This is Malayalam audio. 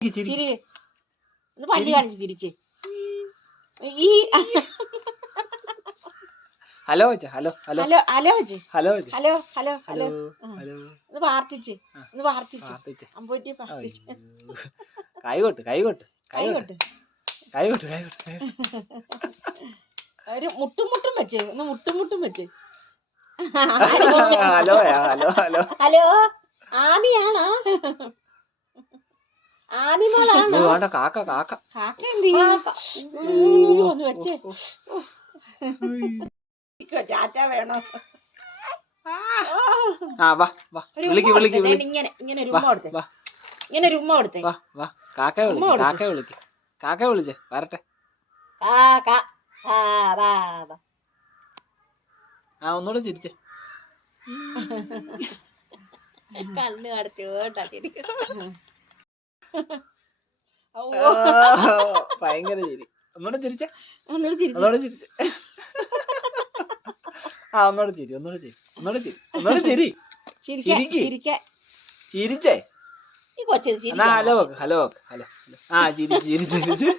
ചിരി ഒന്ന് പല്ല് കാണിച്ച് ചിരിച്ച് ഈ hello hello hello hello hello വെച്ച് hello hello hello hello hello ഒന്ന് പ്രാർത്ഥിച്ച് ഒന്ന് പ്രാർത്ഥിച്ച് അമ്പോറ്റി പ്രാർത്ഥിച്ച് കൈകൊട്ട് കൈകൊട്ട് കൈകൊട്ട് കൈകൊട്ട് കൈകൊട്ട് ഒരു മുട്ടും വെച്ച് ഒന്ന് മുട്ടും വെച്ച് ഹലോ ഹലോ ഹലോ ഹലോ ആമിയാണോ ആമി മോളാണോ വേണ്ട കാക്ക കാക്ക കാക്ക എന്ത് ഒന്ന് വെച്ചേ ചാച്ച വേണോ ആ വാ വാ വിളിക്ക് വിളിക്ക് ഇങ്ങനെ ഒരു ഉമ്മ കൊടുത്തേ ഇങ്ങനെ ഒരു ഉമ്മ കൊടുത്തേ വാ വാ കാക്ക വിളിക്ക് കാക്ക വിളിക്ക് കാക്ക വിളിച്ചേ വരട്ടെ ആ ഒന്നുകൂടെ ചിരിച്ചേ കണ്ണ് കടച്ചോട്ടാ ഭയങ്കര ചിരി ഒന്നുകൂടെ ചിരിച്ചേ ഒന്നുകൂടെ ഒന്നുകൂടെ ചിരിച്ചേ ആ ഒന്നുകൂടെ ചിരി ഒന്നുകൂടെ ചിരി ഒന്നുകൂടെ ചിരി ഒന്നുകൂടെ ചിരി ചിരിച്ചേ ഈ കൊച്ചിന് ഹലോ ഹലോ ഹലോ ആ ചിരി ചിരി ചിരിച്ച്